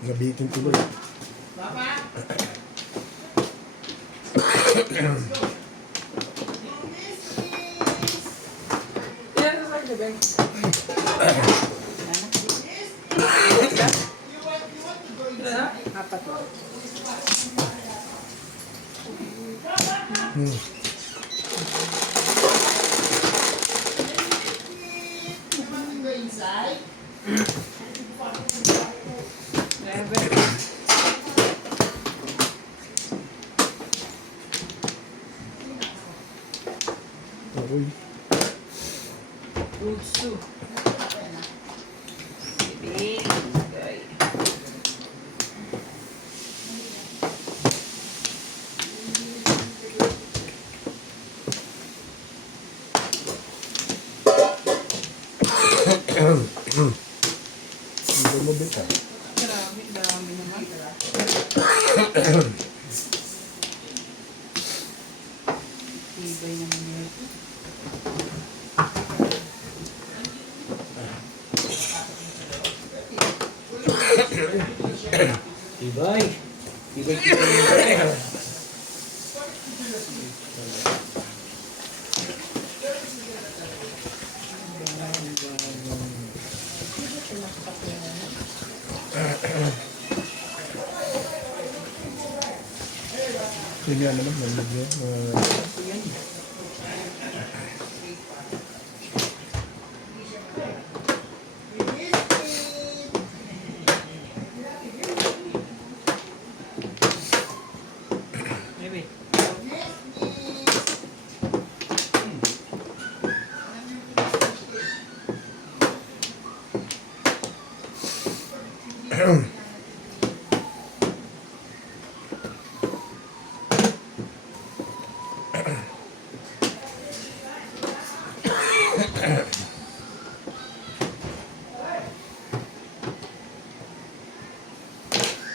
Nabitin tuloy. Apat. Uy. Utsu. Bibig. Okay. Hindi mo bita. Dami naman. Ibay naman yun. Tibay. Tibay. Hindi ano lang, nalog niya. Maybe.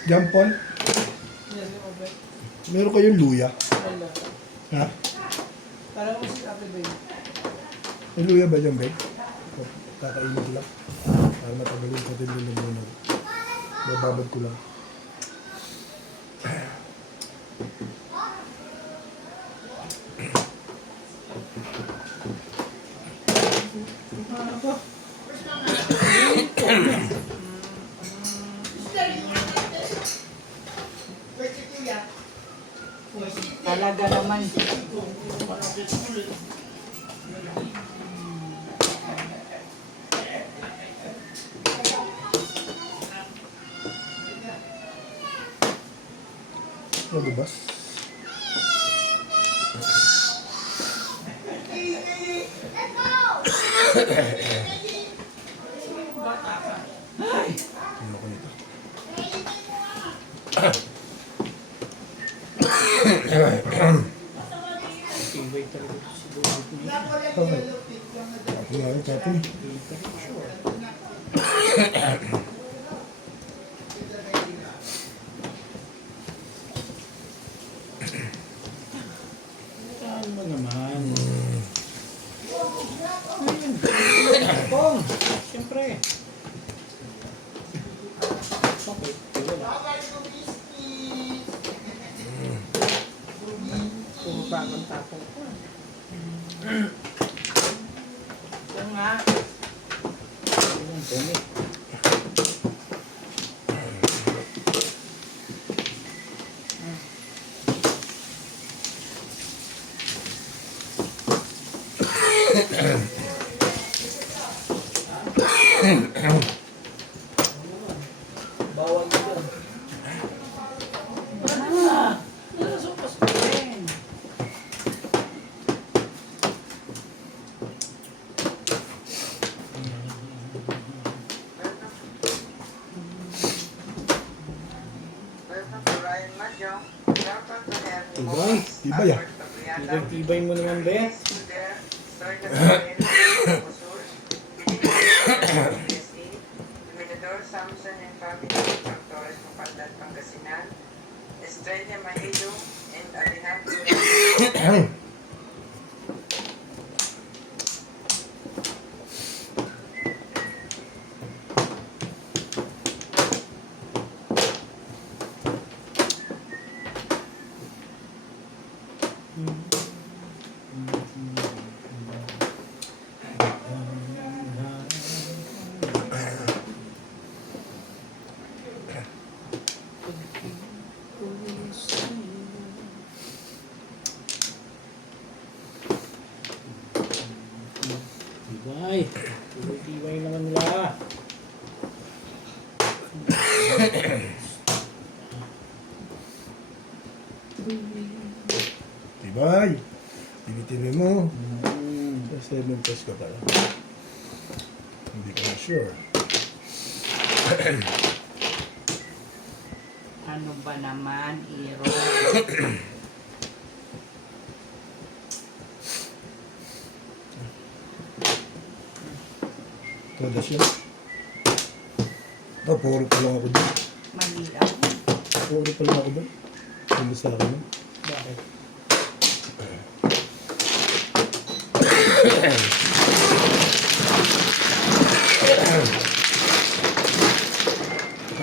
Jampon, Yes, okay. meron kayong luya. Wala. Ha? Parang ko si Ate Bay. May luya ba dyan, babe? Kakainin ko lang. Para matagalin ko din yung lumunan. Bababad ko lang. Talaga naman. Nalubas. Ano ko nito? Tibay talaga ito si Bobo. Okay. Tapos nga rin, tapos. Saan mo naman? Ayun. Pong. Siyempre. Okay. Puro bagong tapong ko. Yan nga. Ayun, Tony. Bawal mo doon. Nasupas ko rin. Tibay. Tibay ah. Tibay mo naman, be. Samson and family from Torres, Mapaldan, Pangasinan, Estrella Mahilo, and Alejandro. Tibay. Tinitibay mo. Hmm. Sa 7 test ka pala. Hindi ka na sure. Ano ba naman, Iro? Todas yun. Ah, puro pa lang ako doon. Mali ako. Puro pa lang ako doon. Ano sa akin? no? Bakit?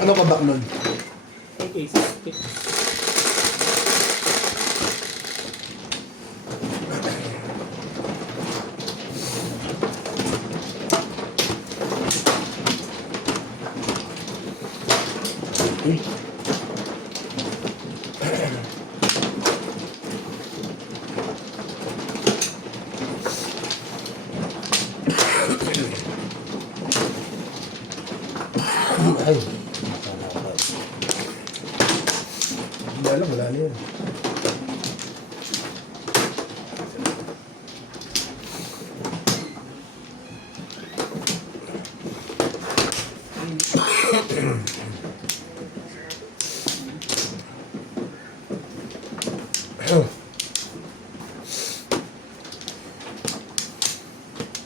Ano ka ba nun? Okay, stick. Uy. Ay. Hindi alam, wala na yun.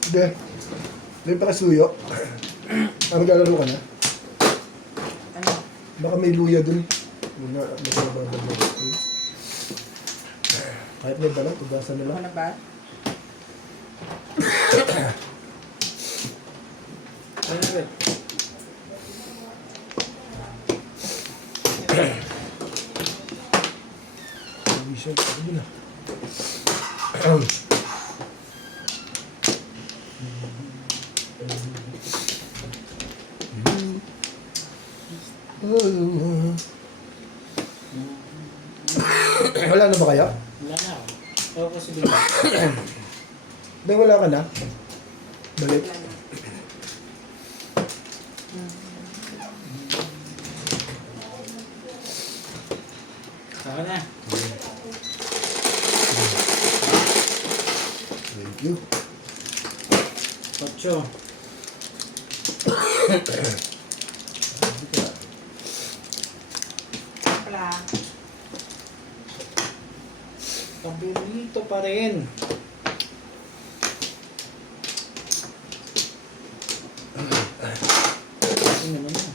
Hindi. Hindi pa kasuyo. Maglalaro ka na? Ano? Baka may luya dun. Muna, maglalaro. Kahit may balang, tugasan Ako nila. na ba? Ano ba? Vision, sabi na. Wala na ba kaya? Wala na. Ako kasi bigla. Dahil wala ka na. Balik. Saka na. Thank you. 8. Wala. Pabilito pa rin. Ano naman yun?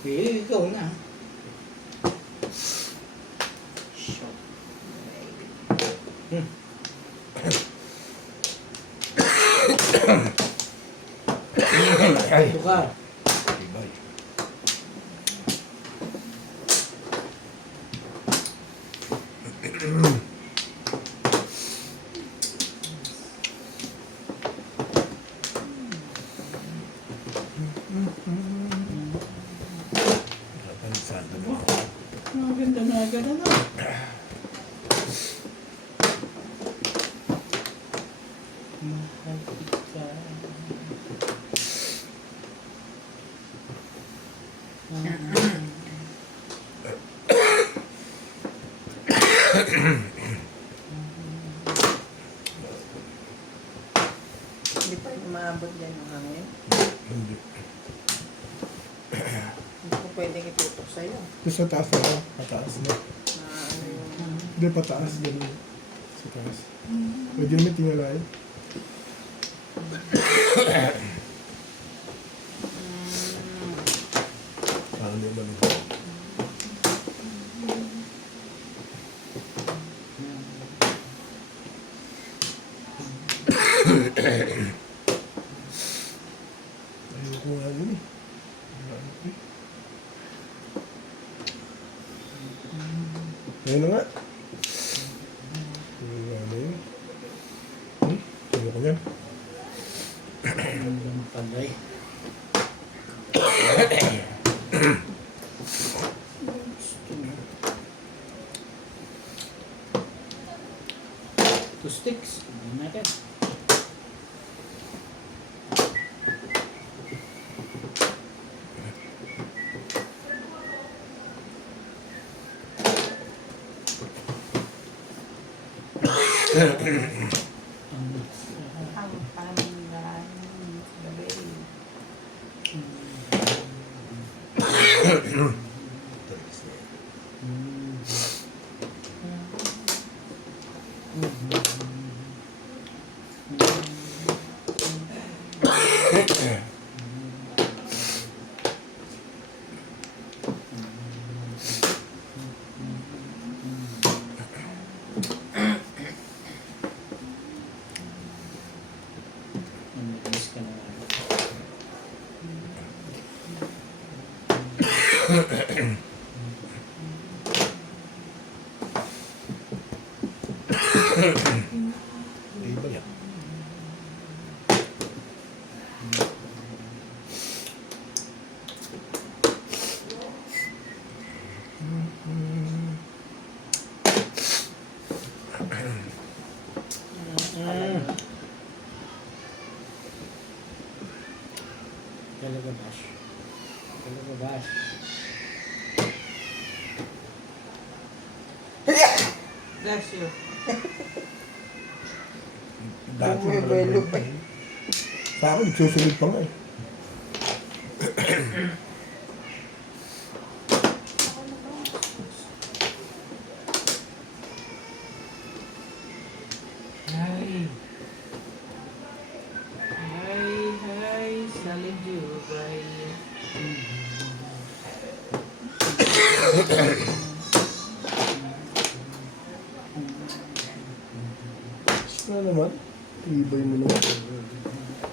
Ikaw na. Ay. Ito ka. Tibay. Ang ganda na agad ano. Mahal kita. Hindi pa umaabot yan ang hangin. Hindi. Hindi ko pwedeng itutok sa'yo. Ito sa taas na. Pataas na. Ano yung... Hindi, pataas. Ganun. Sa taas. Pwede mo tingalay. Parang di ba nito? Ayoko nga yun eh. Ayun na nga. Ayun nga na yun. Ayoko nga. Ang palay. Gusto niya. 2 sticks. Tignan natin. Ang pangalan gabi. Namilis ka na. Iba yan. Talaga bash. Talaga bash. Bless you. Dati Bumibelo pa. Sa akin, nagsusunod pa nga eh. Hi. Hi, Salidubay. Ano naman? Ibay mo naman.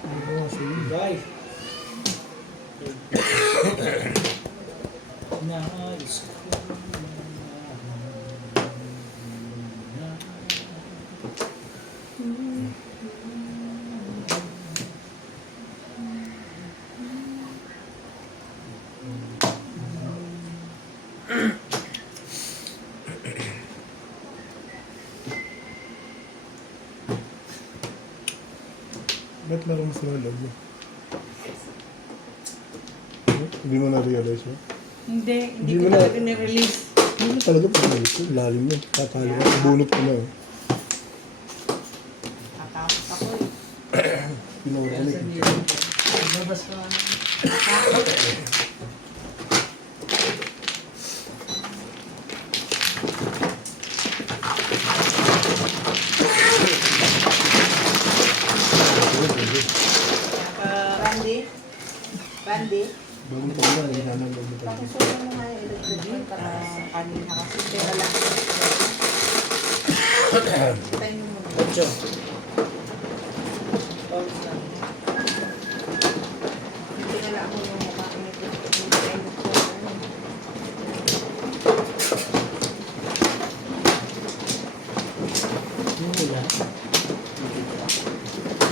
Ano nga sa'yo? Guys. Nais ko na. Ba't larong sa loob mo? Hindi mo na-realize mo? Hindi Hindi ko mo na- talaga ni-release. Hindi mo talaga pagkalit ko. Lalim yun. Tatalo ka. Bunot ko na eh. Natakot ako eh. Pinawala ko na eh. Labas ko na. Randy? Randy? Bagong taon na. Hindi na lang bagong taon. Pakisunan mo nga yung electric fan para kanina kasi pera lang. Tayo mo muna. 8. Pause lang. Tingala ako yung mukha ko nito. Hindi ko ano. Wala.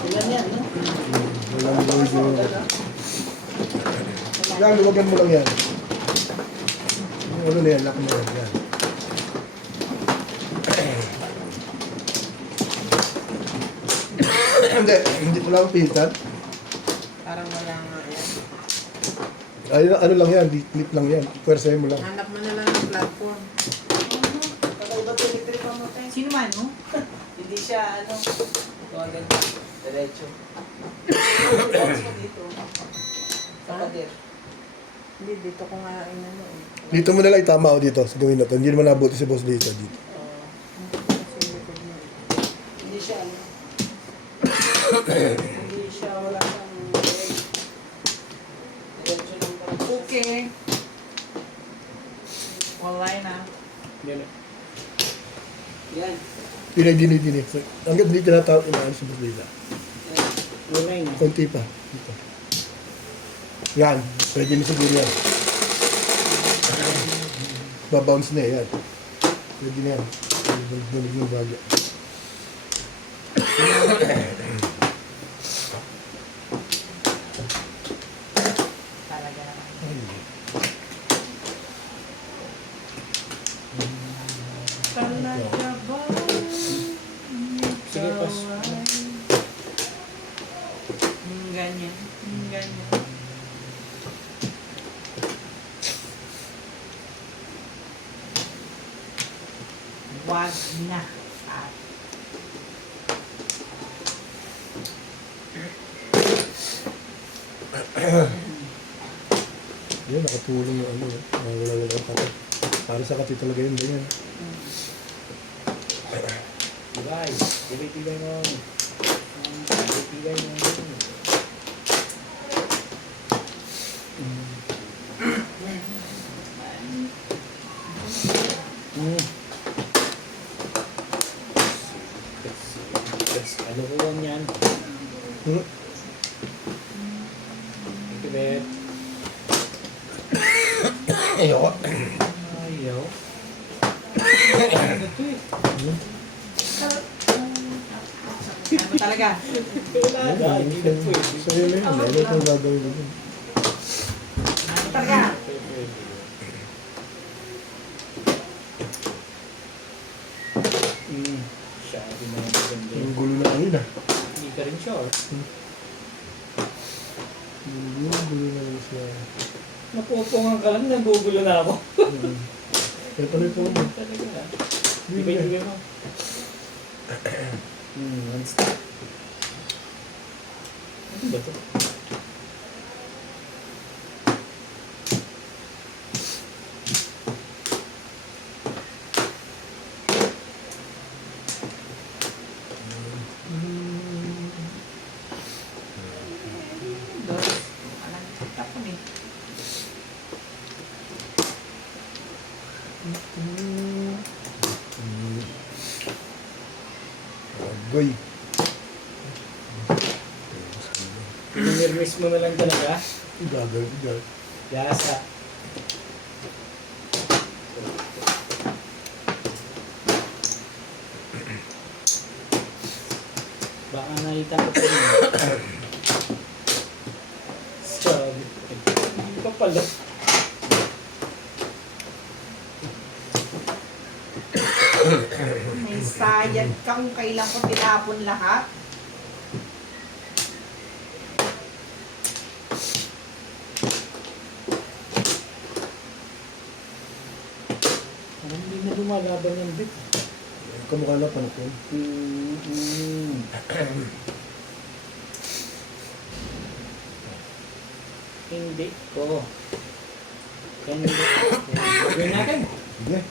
Ilan yan, no? Wala mo lang yung... Yan, luwagan mo lang yan. Yung ano na yan, lock mo yan. Yan. Hindi ko lang pitan. Parang wala nga yan. Ay, ano lang yan, clip lang yan. Pwersahin mo lang. Hanap mo na lang ng platform. Kakaiba ito electric mo tayo. Sino man mo? Hindi siya ano. Tuwagan. Diretso. Tapos mo dito. Sa pader. Hindi, dito ko nga inano eh. Dito mo na lang itama o dito sa gawin na to. Hindi naman nabuti si boss dito. Dito. Kasi likod mo. Hindi siya ano. Hindi siya wala siyang diretso lang talaga. Okay. Wala na. Yan. Yan. Dinay. Hanggang hindi tinatawag inaalis si boss dito. Yan. Wala na. Konti pa. Dito. Yan. Pwede na siguro yan. Babounce na yan. Pwede na yan. Bunog yung bagay. Talaga naman. Talaga ba? Lakas. Ganyan. Ganyan. Wag na. At Yan, nakatulong yung ano. Wala ang kape. Para sa kape talaga yun. Ganyan. Tibay. Tibay mo. Tibay mo. Ano ko lang yan? Hmm? Thank you, Bet. Ayoko. Ayaw. Ano to eh? ano talaga? Wala, hindi na pwede. Sa'yo na yun. Ano itong gagawin ko dun? Ano talaga? Siya, di mo maganda. Yung gulo na kanina. Hindi ka rin sure. Gulo na rin siya. Napupungan ka lang, nagugulo na ako. Kaya tuloy po mo. Talaga na. Ibay mo. One step. Ano ba ito? Dos. Alam, tapon eh. Goy. Pinirmis mo na lang talaga. Gagawin ko dyan. Yasa. Baka nakita ko pa rin. Sabi. Hindi pa pala. May sayad ka kung kailan ko tinapon lahat. Parang hindi na lumalaban yung bit. Kamukha na panapon. Hindi ko. Hindi. Gawin natin. Sige.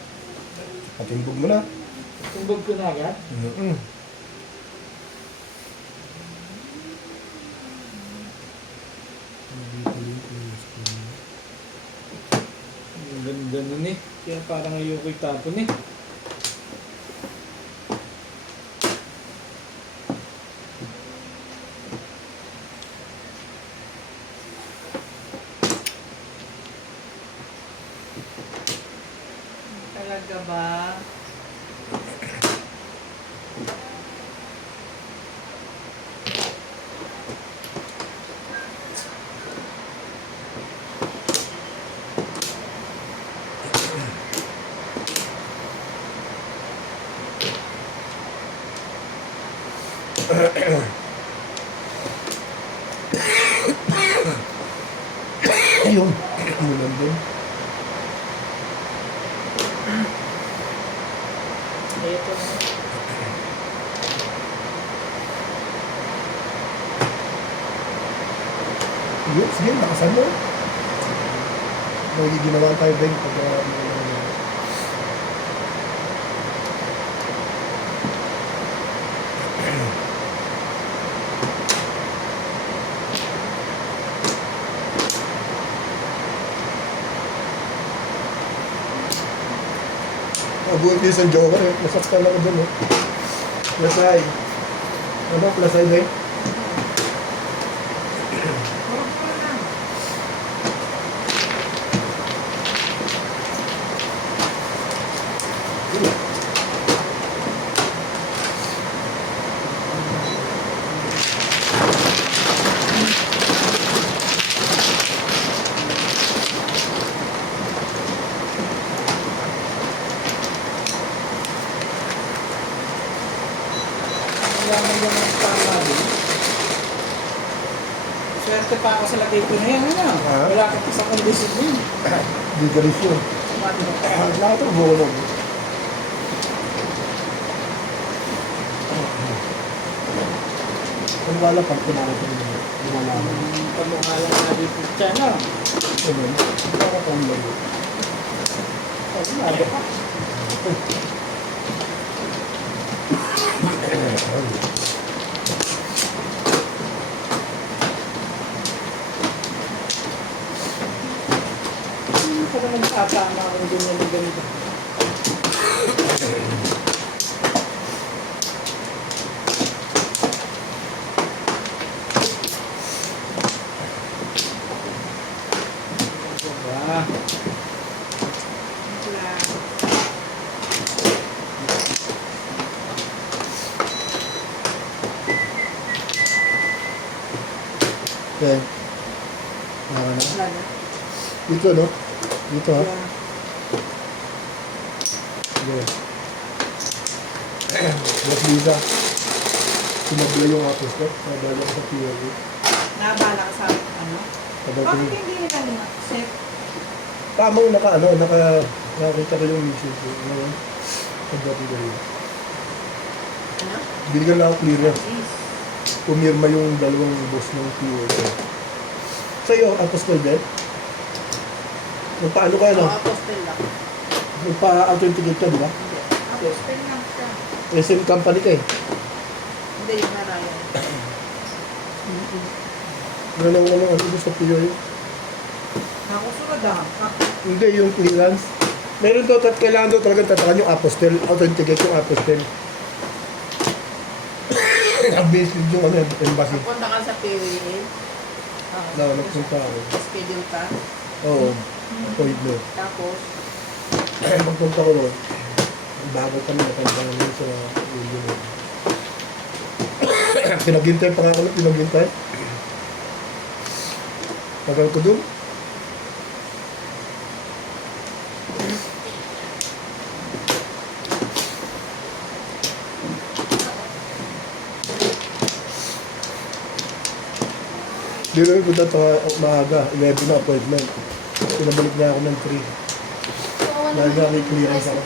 Patimbog mo na. Tumbog ko na agad. Ang ganda nun eh. Kaya parang ayoko itapon eh. Talaga ba? Ayun. Ulan din. Ito na. Yun, sige, nakasan mo. May ginawa tayo din pag buhay ko yung joker eh. Nasaktan ako dun eh. Plasay. Ano, plasay ba eh? Wala naman yung tama din. Swerte pa ako sa lagay ko na yan. Ano? Ah? Wala ka pa sa kondisyon yun. Di galis yun. Lahat ang buko lang. Ang wala pag pinakasin mo. Lumalaman. Pamukha lang natin yung channel. Ano? Para kang lalo. Oh, lalo ka. Hindi ka naman tatama kung ganyan na ganito. Diba? Okay. Ano na? Wala na. Dito, no? Dito, ha? Yeah. Okay. But Lisa, sinabla yung apos ko. Nabala ko sa PLA. Nabala ka sa ano? Bakit Pagdating, hindi nila set? tamang nakakita ko yung message ko. Ano yun? Pagdating ko rin. Ano? Binigyan lang ako clearance. Is. Pumirma yung dalawang boss ng PLA. Sa'yo, apostol din? Magpaano kayo, no? Apostel lang. Magpa-authenticate ka, di ba? Hindi. Apostel lang siya. SM company ka eh. Hindi, yung narayan. Ano gusto sa PLA? Nakusunod ah. Hindi, yung clearance. Meron daw, kailangan daw talagang tatakan yung apostel, authenticate yung apostel. Based yung ano, embassy. Punta ka sa PWA. No, nagpunta ako. Schedule ka. Oo, appointment. Tapos, Pagpunta ko ron, bago kami nakanta namin sa video mo. Pinaghintay pa nga ako, pinaghintay. Tagal ko dun. Di rin ko dito maaga, 11 na appointment. Pinabalik niya ako ng 3. Dahil nga may clearance ako.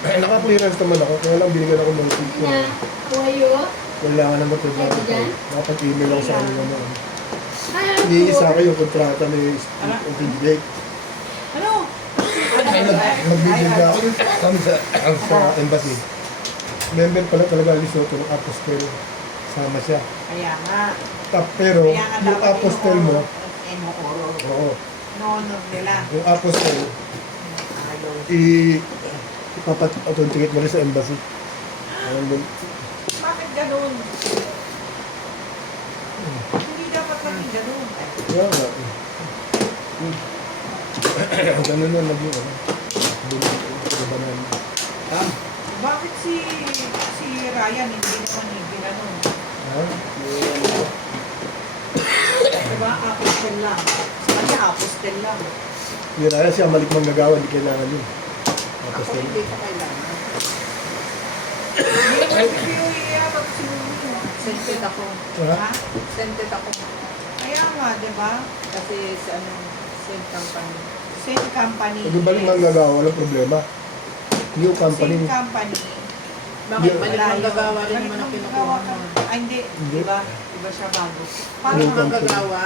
Naka-clearance naman ako, kaya lang binigyan ako ng tip ko. Kailangan naman ito ba? Dapat email ako sa kanila na. Iniisa ko yung kontrata ni Authenticate. ano? Magbibigay ako kami sa embassy. Member pala talaga Lesotho ng apostel. Sama siya. Kaya nga. Pero Kaya nga yung dapat apostel mo, Ino-oro. oo, No-honor nila. yung apostel, Ayaw. ipapat-authenticate mo rin sa embassy. Ayun din. Bakit ganun? Hindi dapat maging ganun. Kaya nga. Ganun na naging ano. Banan. Ah, Bakit si Ryan hindi naman hindi ganun? Ha? Diba? Apostel lang. Sa kanya, apostel lang. Hindi na siya malik manggagawa, hindi kailangan yun. Ako Apostel. hindi ko kailangan. Hindi ko iyabag si Mumi. Sented ako. Ha? Ha? Sented ako. Kaya nga, diba? Kasi sa ano, same company. Same company. Pag balik manggagawa, walang problema. New company. Same company. Bakit? Balik manggagawa rin naman ang kinukuha mo. Ay, hindi. Hindi. Diba? Iba siya bago. Yung Parang company. manggagawa.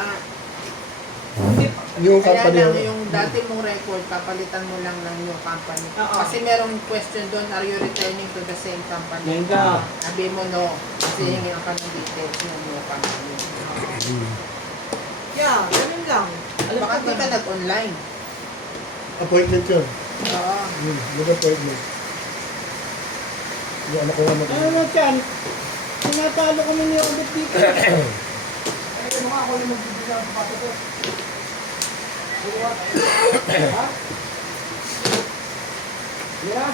Hindi. New Kaya company. lang yung dati mong record, papalitan mo lang ng new company. Oo. Kasi merong question doon, are you returning to the same company? Ngayon ka. Sabi mo no, kasi hingin ka ng details ng new company. Yeah, ganun lang. Baka di ka nag-online. Appointment yun. Oo. Nag-appointment. Yung anak ko nga mag- ano na dyan? Tinatalo kami niya ulit dito. Ay, mo ako yung magbibigay ng pato ko. Ha? Mira?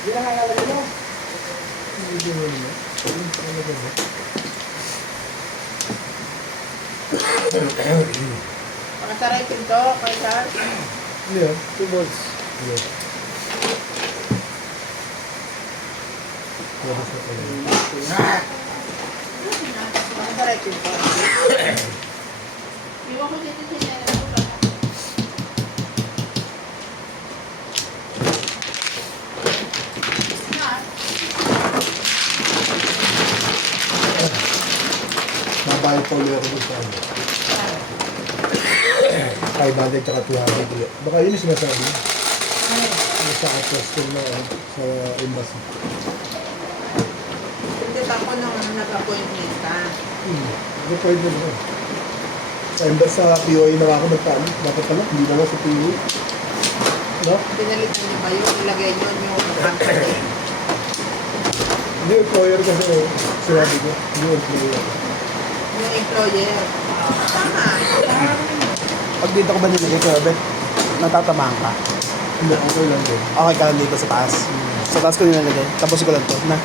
Mira nga lalagay mo? Hindi mo naman. Ano ba ba? Pakasaray pinto, kay Charles. Yeah. 2 volts. Yeah. Labas na kayo. Diretso pa. Iwan ko dito sa nila ko ba? Mabayad pa ulit ako doon sa ano. 500 tsaka 200 ulit. Baka yun yung sinasabi. Yung sa apostol na sa embassy. Hindi pa ako nung nag-appointment ka. Ano pwede mo? Sa embassy sa POA na ako nagpaano. Dapat pala, hindi na lang sa POA. No? Pinalitan niyo ba yun? Ilagay niyo yung company. Hindi employer kasi sinabi ko. Hindi employer. Yung employer. Tama. Pag dito ko ba nilagay ko, Robert, natatamaan ka. Hindi, okay lang din. Okay ka lang dito sa taas. Sa taas ko nilalagay. Tapos ko lang to. Na.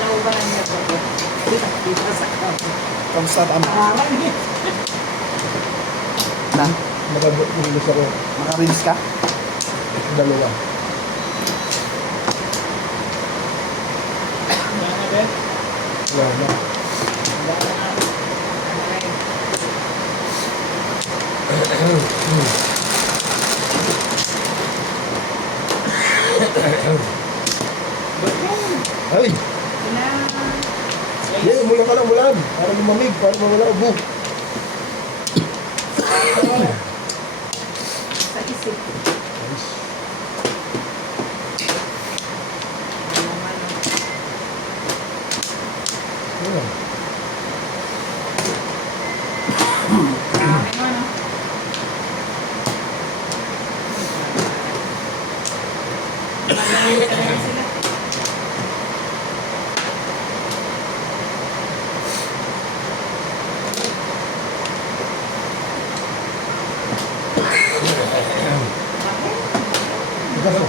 Naubahan niya ko. Dito sa Kamusta tama? Na. Nakabot ako. Maka-release ka? Dalawa. Ano ba? Wala na. Ay! Hindi, umulan ka ng ulan. Para lumamig, para mawala ubo. Sa isip. Nice. Ayan. Tigas mo.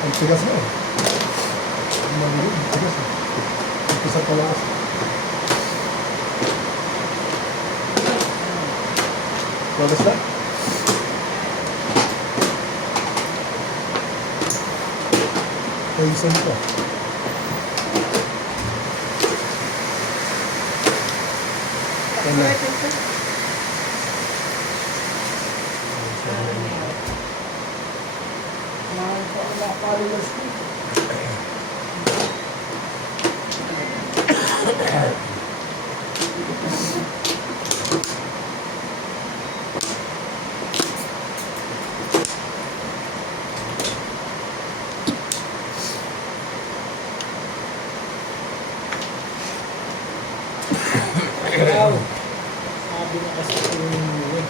Ang tigas mo. Ang maliit, ang tigas mo. Ang tigas pala kasi. Wagas na? Kaisan ko. Ano? Wow. Sabi na kasi kunin mo eh.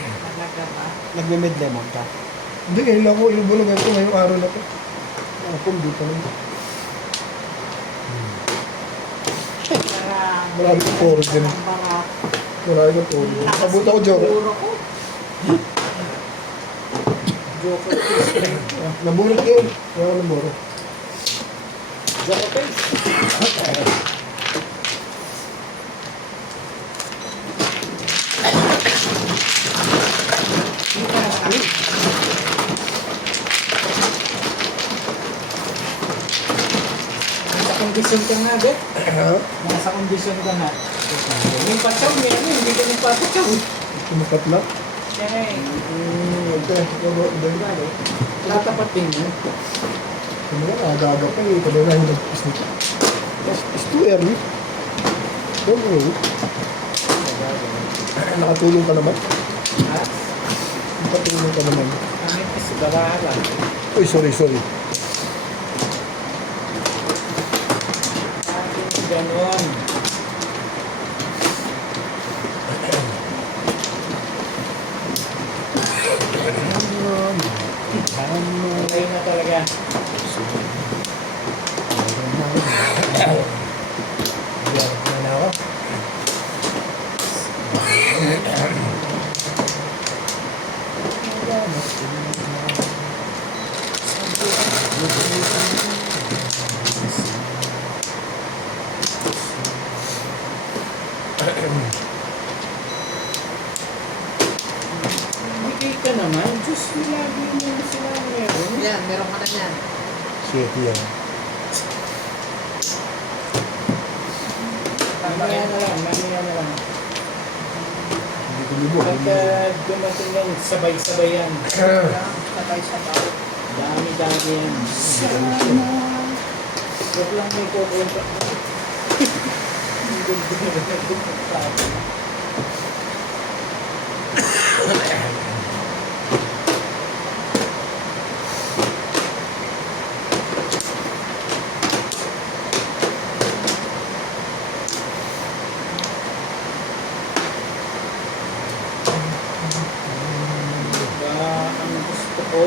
Talaga ba? Nagme-med lemon ka. Hindi, ngayon lang ako inubulan ito ngayong araw na to. Ako, hindi pa naman. Para... Marami kong poro dyan. Para... Marami kong poro. Abot ako, Joker. Puro ko. Joker face. Naburot yun. Kaya ako naburot. Joker face. Nasa kondisyon ka nga, Bet. Nasa kondisyon ka nga. Yung patsaw niya, hindi ka nagpapatsaw. Tumapat lang. Siya eh. Okay. Dahil na, no? Tatapat din yun. Ano nga, agaga pa eh. Kaya na yung nag-pis nito. It's too early. Don't worry. Nakatulong ka naman. Ha? Patulong ka naman. Amin kasi babahala. Uy, sorry. Akin ganon. Okay na talaga. Yan na ako. Bigay ka naman. Diyos, lagi mo sila meron. Yan, meron ka na yan. Shit yan. Mamaya na lang. Hindi ko libo. Pagka dumating yan, sabay-sabayan. Sabay-sabay. Dami-dami yan. Huwag lang may kukunta. Ang gusto ko.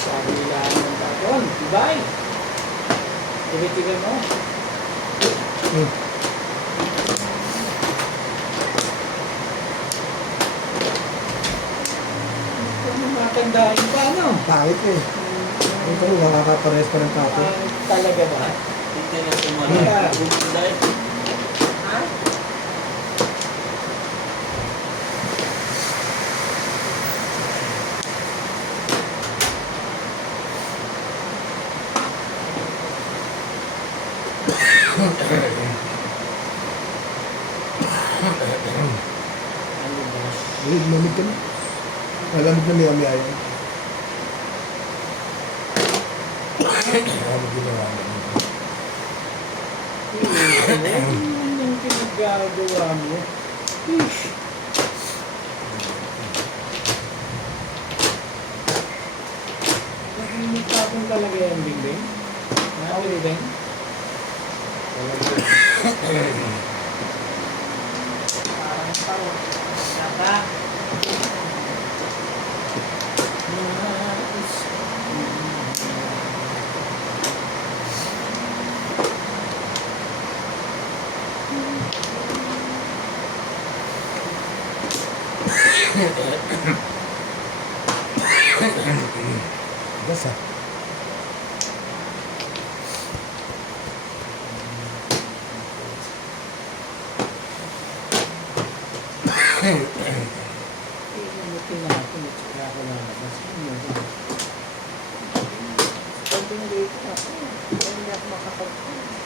Sabi nila ng taon, bye! Tibitigan mo. Kung matandaan pa, no? Pangit eh. Ito ko, nakakapares pa ng tato. Talaga ba? Hindi na sumala. Dahil Ha? Ano ba? Uy, lamig ka na. Malamig na may yan. Ano ginawa namin? Ano yung pinagagawa mo? Ish! Nakakong talaga yung bibing? Nakakabibing? Parang tao. Saka, Basta. Inutin natin at saka ako lalabas. pwede na dito ako. Hindi ako makapagpapalabas.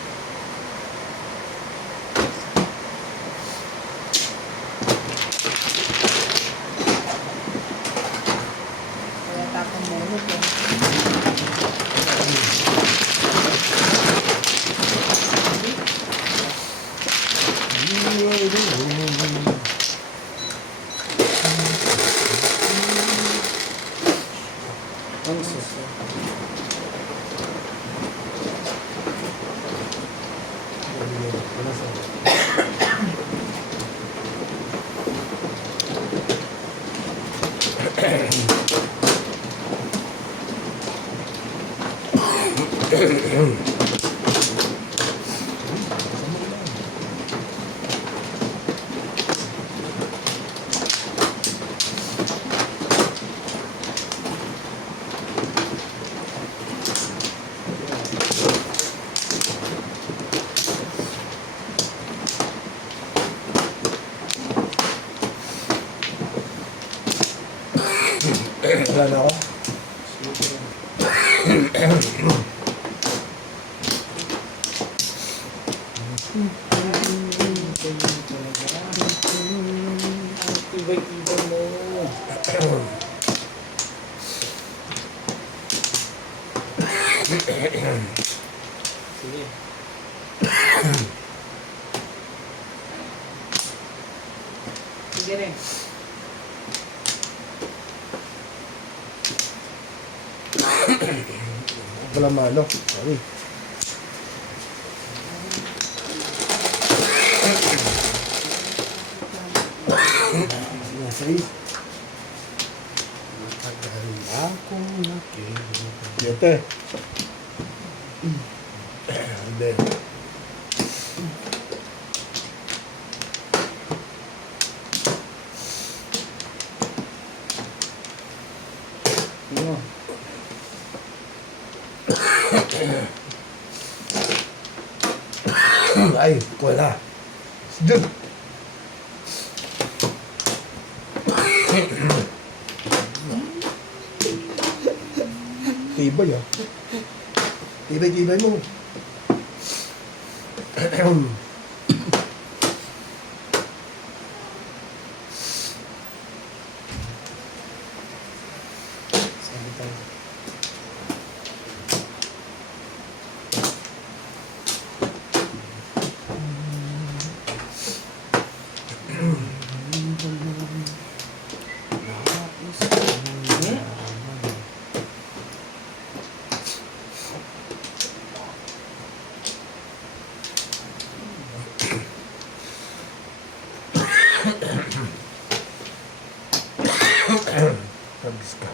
Kaya tapang bunot eh. Ang suso. Wala na ako. Ang tibay-tibay mo. Sige. Sige rin. Wala malo. Sorry. Nasa is. Matagal akong nakikinig. Dito eh. Hindi. Ano? Ay, wala. Dun. Tibay ah. Tibay mo. Sabi tayo. Pagis ka.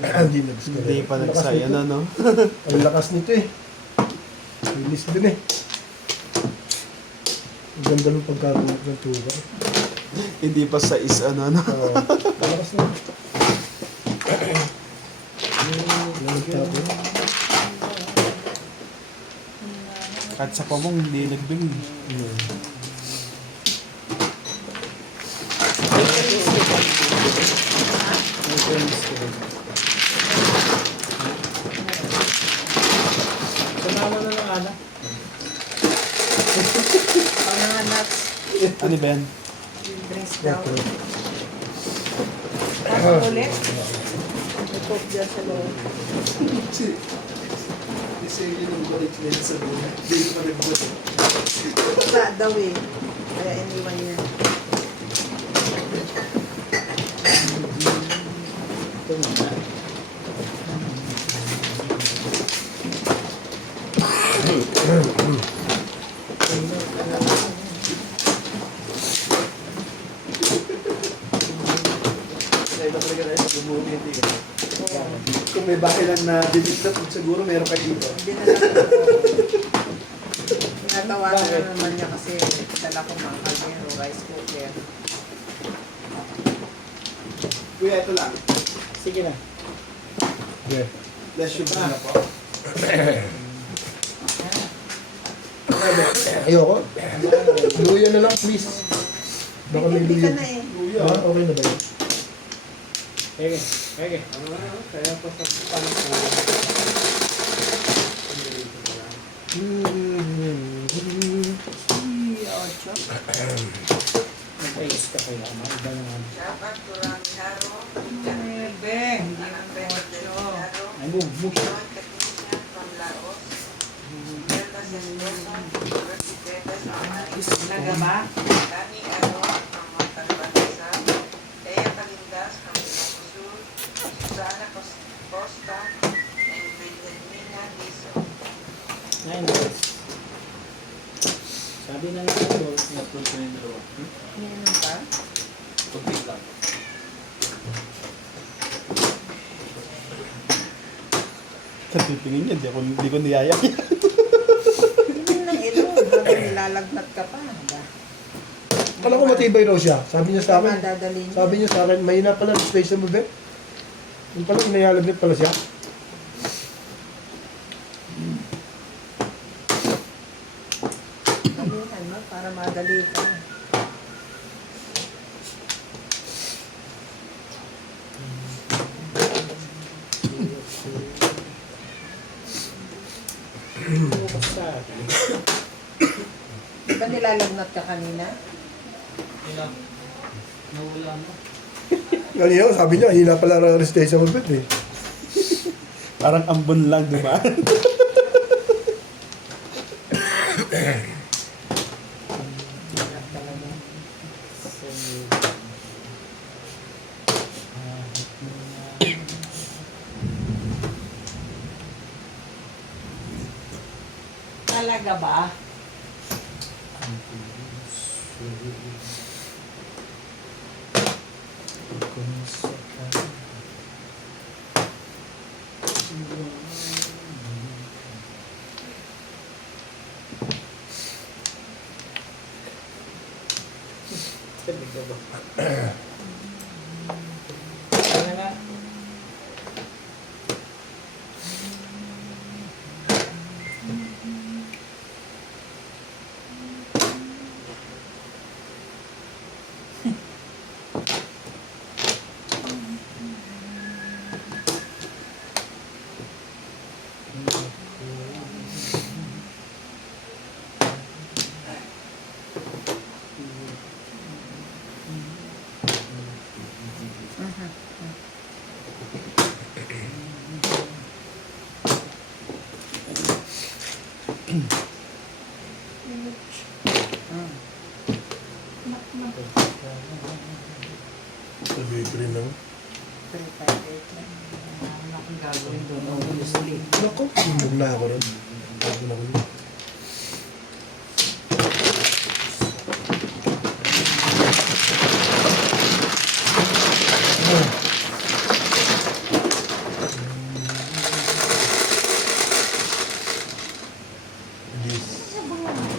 Hindi na gusto Hindi pa nagsaya na, no? Ang lakas nito eh. Linis din eh. Ang ganda ng pagkaroon ng tuba. Hindi pa sa ano, no? Ang lakas na. Lalagtapon. Kahit sa pamong, hindi nagbing. Sumama na lang, Ana. Ang mga nuts, Ano ba yan? drinks daw. Tapos ulit. Ipop dyan sa loob. Kasi yun yung balik nila sa buhay. Hindi pa nagbalik. Wala daw eh. Kaya iniwan niya. Ito muna. Kaya iba talaga tayo sa bumuhi, hindi ka. Kung may bahay lang na delete na, siguro meron kayo dito. Hindi na lang. Tinatawanan na naman niya kasi dala ko mga kaldero, rice cooker. Kuya, ito lang. Sige na. Yeah. Bless you ba? Ayoko. Luya na lang please. Baka may Hindi ka luya. na eh. Kuya. Ah, okay na ba yun? Sige. Sige. Kaya pa sa pangko. Ocho. Mag-ayos ka kaya. Iba naman. Dapat kurang haro, Nuebe. Hindi anak na Pedro de ocho. Haro, Ay, bumbush. John Technician from Laos, Delta Sendosa, Rosie Teves from Talaga ba? Dani Aro from Montalban Rizal, Ea Calindas from Ilocos Sur, Susana Costa, and Wilhelmina Diso. 9 days. Sabi ng ito, Na-approve ko yung dalawa. Ininom ka? Tubig lang. Katipingin niya, di ko niyayak yan. Inom ng ilong. Habang nilalagnat ka pa. Kala ko matibay raw siya. Sabi niya sa akin. Madadali niya. Sabi niya sa akin, mahina pala ang space mo, be. Yung pala, inayalagnat pala siya. Dalihan mo para madali ka. ba nilalagnat ka kanina? Ilang. Nawala mo. Kanina, sabi niya, hina pala ang restation mo eh. Parang ambon lang, di ba? Talaga ba? Ano nga? Sabi ko rin lang. 358 lang. Ano akong gagawin doon? Obviously. Naku, huwag na ako rin. Huwag na ako rin. Yes. Ako na naman.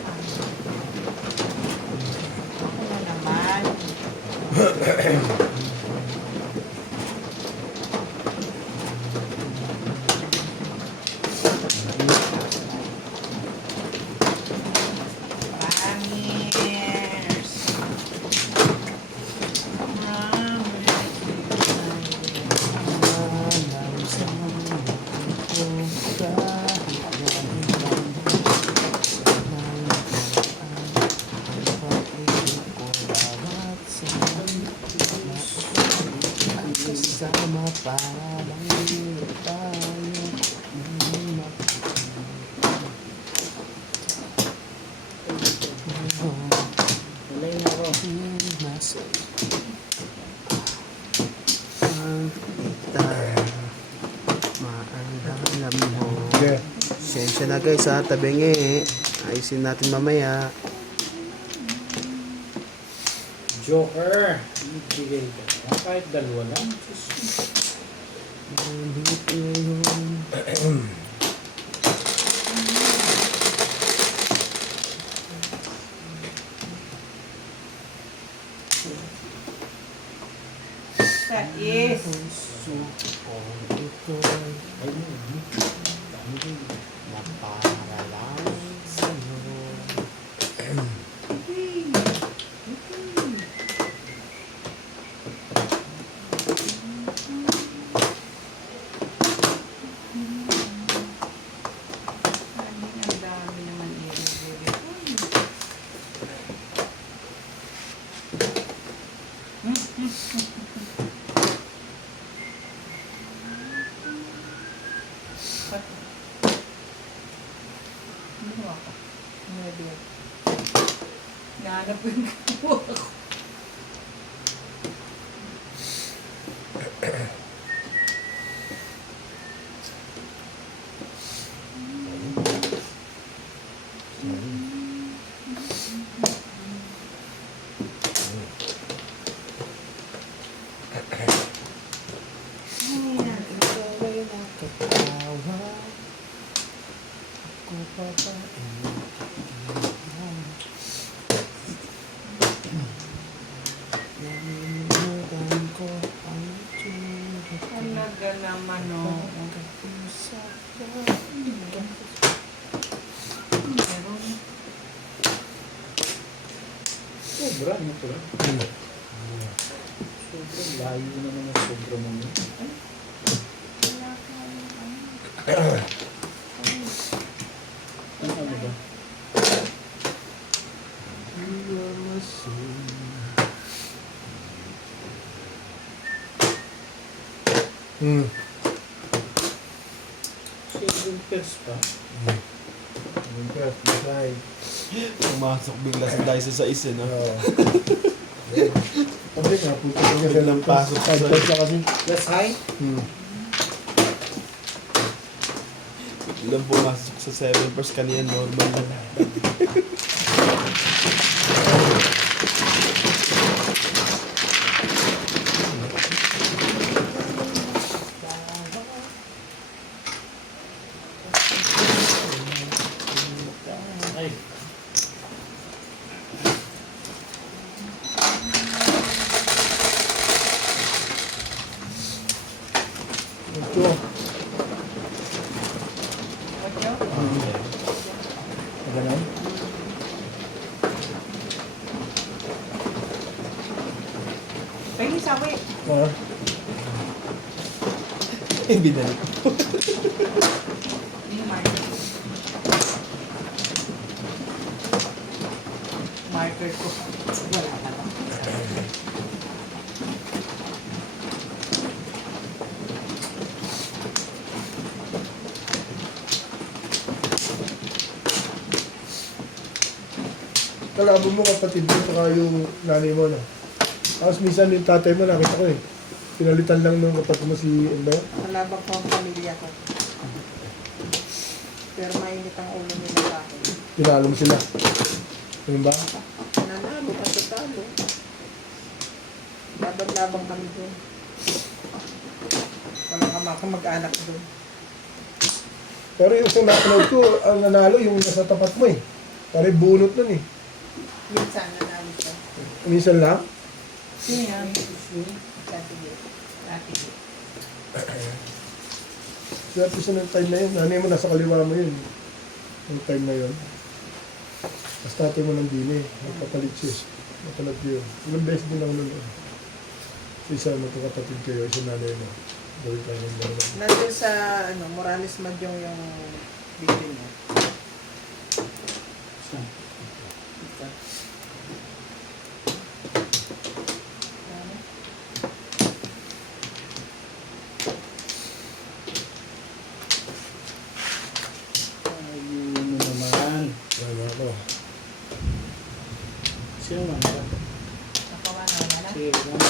Promise. Sama para lang tayo. Walay na ako. Maandalam mo. Okay. Sensya na guys ha, tabingi. Ayusin natin mamaya. Joker. Ibigay ka na. Kahit dalawa lang. Sa is. Ay, dami din. Ang dami naman i-review. Ano ako? Ano nahanap ko yung kuha ko. Talaga naman, oh. Meron. Sobra, ano to? Sobrang layo na naman sobra mo yun. Ano ba? Hmm. 7 pairs pa. Design. Pumasok bigla si Dyson sa isa, no? Oo. Sabi nga, punta ko kasi Biglang pasok sa- Adjust na kasi. That's high. Hmm. Biglang pumasok sa 7 pairs kanina, normal lang. Ay. Ito. Ganun. Pwede sawi. Ah. Eh, binalik. Yung marker. Marker ko. Wala na lang. Kalabo mo kapatid mo saka yung nanay mo, no? Tapos minsan yung tatay mo, nakita ko eh. Pinalitan lang nung kapatid mo si, ano ba yun? Malabang ko ang pamilya ko. Pero mainit ang ulo nila sa akin. Tinalo mo sila. Ano ba? Nanalo pa sa talo. Laban-labang kami doon. Walang ama ko mag-anak doon. Pero yung isang napanood ko, ang nanalo yung nasa tapat mo eh. Parang bunot nun eh. Minsan nanalo siya. Minsan lang. Sino yan? Dati yun. Dati yun. Swerte siya ng time na yun. Nanay mo nasa kaliwa mo yun. Yung time na yun. Tapos tatay mo ng dini. Nagpapalit siya. Napalat yun. Ilang beses din ako nun. Isa magkakapatid kayo, isa nanay mo. Gawin tayo ng dalawa. Nandun sa Morales Madyong yung video niya. Saan? Ayun mo naman. Wala ako. Sino man ba? Nakawa na wala. Sige lang.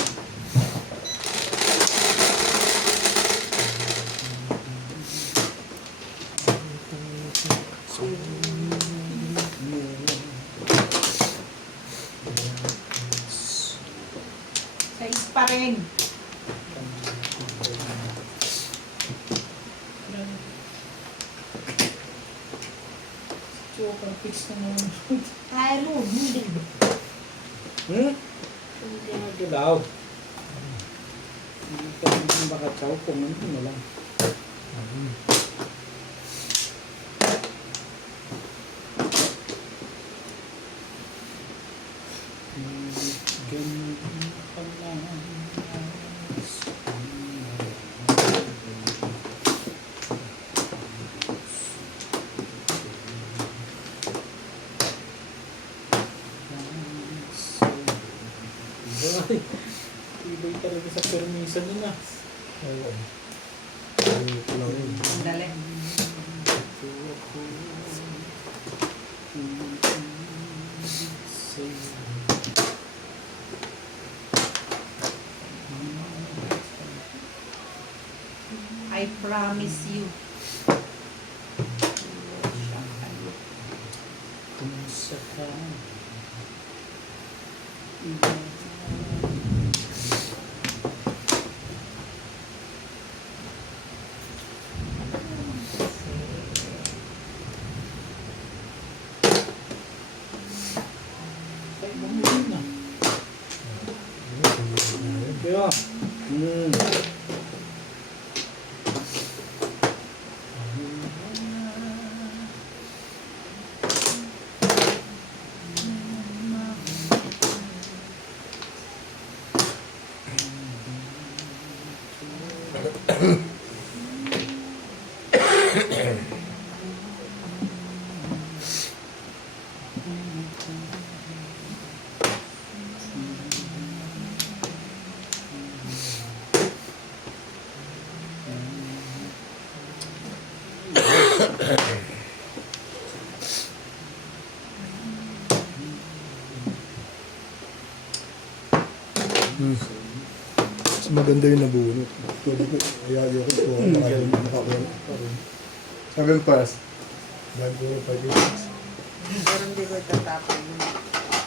Size pa rin. Choker fix na naman. Kaya mo, hindi. Hindi ka nagalaw. Hindi ka hindi makatsaw kung ano na lang. Ganyan pa lang. Ibay talaga sa permisa nun ah. Ayun. Ayun, ito lang yun. Ang dali. I promise you. Kumusta ka? Ay, bumili na. Kaya, Mas maganda yung nabunot. Pwede ko, ayaw ko ito. Nakakuha. 7 pass. Dahil ko 5 minutes. Pero hindi ko itatapon yun.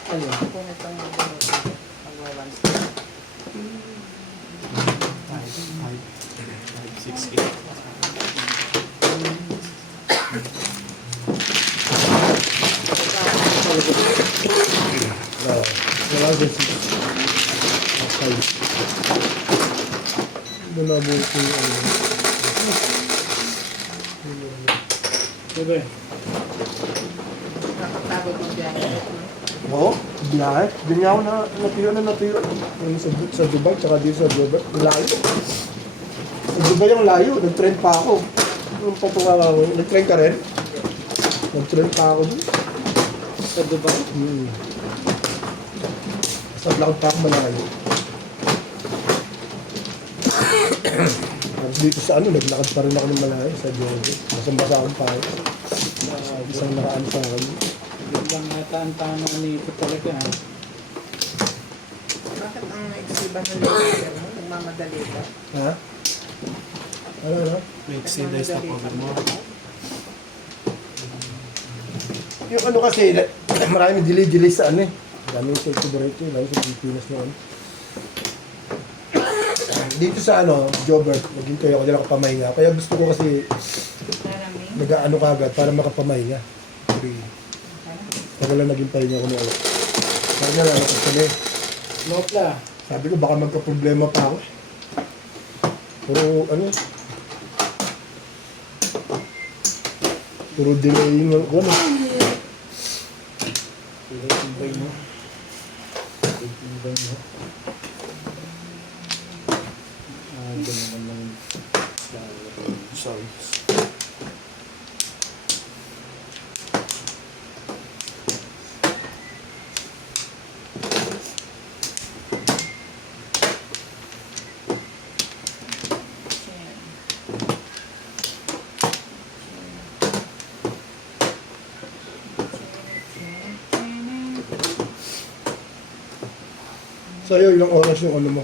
Ayun. Kung itong nabunod, magwa-one step. 6K. Wala sa 6. Okay. Hindi na nabunot yung ano. Sabi, Nakatagod yung biyahe. Oo, biyahe. Hindi nga ako natira. Yung sa Dubai, tsaka dito sa Dubai. Layo. Sa Dubai yung layo. Nag-train pa ako. Yung patunga ako. Nag-train ka rin? Nag-train pa ako dun. sa Dubai. Sa lakad pa ako malayo. Tapos dito sa ano, naglakad pa rin ako ng malayo sa Jojo. Basang-basa akong pa ako. Isang nakaan sa akin. Biglang nataan-tanong nito talaga. Ha? Bakit ang nagsiba ng laser mo? Nagmamadali ka? Ha? Ano? May exercise na po mo. Yung ano kasi, maraming delay sa ano eh. Daming sa ito lalo sa Pilipinas noon. Dito sa ano, Jobert, naghintay ako dyan nakapamahinga. Kaya gusto ko kasi Maraming? nag-ano kagad para makapamahinga. Sabi, tagal lang naging pahinga ko noon. Sabi nga lang, kami. Lopla. Sabi ko, baka magka-problema pa ako. Puro, ano, puro delaying ako, ano. Timbay mo. Timbay mo. Ganun naman. Sorry. Sa'yo, ilang oras yung ano mo?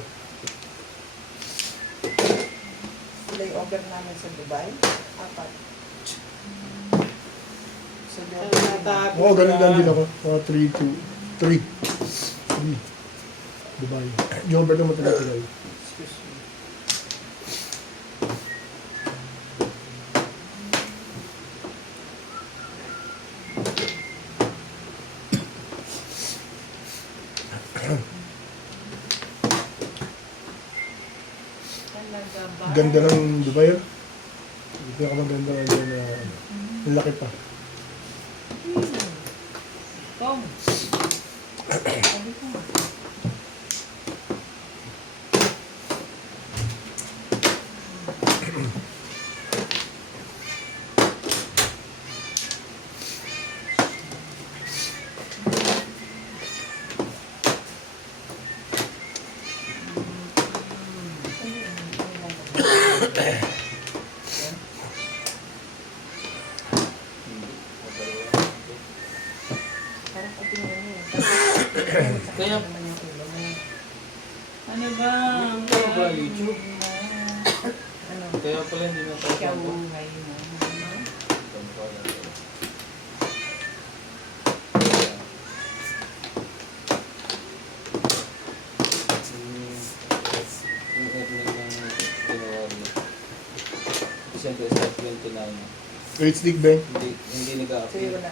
Layover namin sa Dubai? 4. Sa Dubai. Oo, ganun lang din ako. 3 to 3. 3. Dubai. Jobert naman talaga tayo. Excuse me. Talaga ba? Ganda ng Dubai yun. Hindi ako maganda ng dyan na ano. Ang laki pa. Tom. Sabi ko. Parang katingin mo eh. Kaya, Naman yung kilo mo. ano ba? Ano ba, YouTube? Ano? Kaya pala hindi na tayo. Ikaw ngayon mo. Yung opening ng January. December 29. Great stick, Ben. Hindi Sa'yo nag-a-appeal. wala.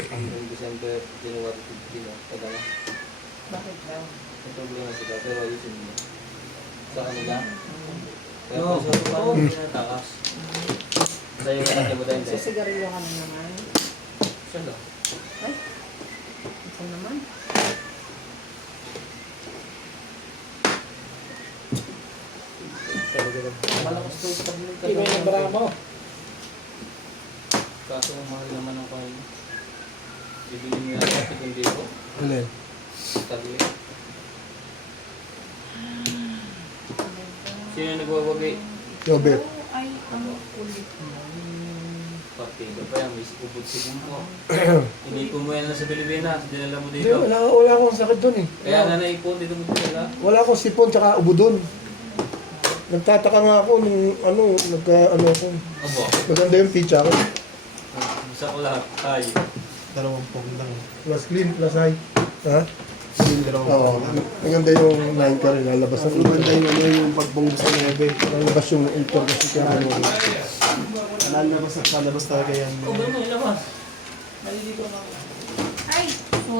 Hanggang December, January 15. Pag ano, Bakit daw? may problema sila. Pero ayusin mo. Sa kanila. Kaya No. pa sa paano hindi natakas. Sa'yo ka natin mo tayo. So, sigarilyo ka na naman. Saan daw? Ay, ito naman. Malakas daw sa pagmig ka. Ibay ng bara mo. Kaso mahal naman ang kain. Bibili mo yan sa 2,000. Alin? Tagli. Sino nagwawagi? Jobert. Ay, ang kulit mo. Dito pa yan, may ubod sipon mo. Inipon mo yan na sa Pilipinas, dinala mo Hindi, dito. wala akong sakit doon eh. Kaya nga naipon dito mo dinala. Wala akong sipon tsaka ubo doon. Nagtataka nga ako nung ano ako. Abo, Maganda yung pizza ko. gusto ko lahat. Ay, 20 lang. Plus clean, plus high. Ha? Yung 20 Oo. Maganda yung 9 ka rin. Lalabas ang Maganda yung ano yung pagbongga sa nebe. Lalabas yung iltor kasi kaya ano. Lalabas at lalabas talaga yan. oh, ano ilabas? Ay,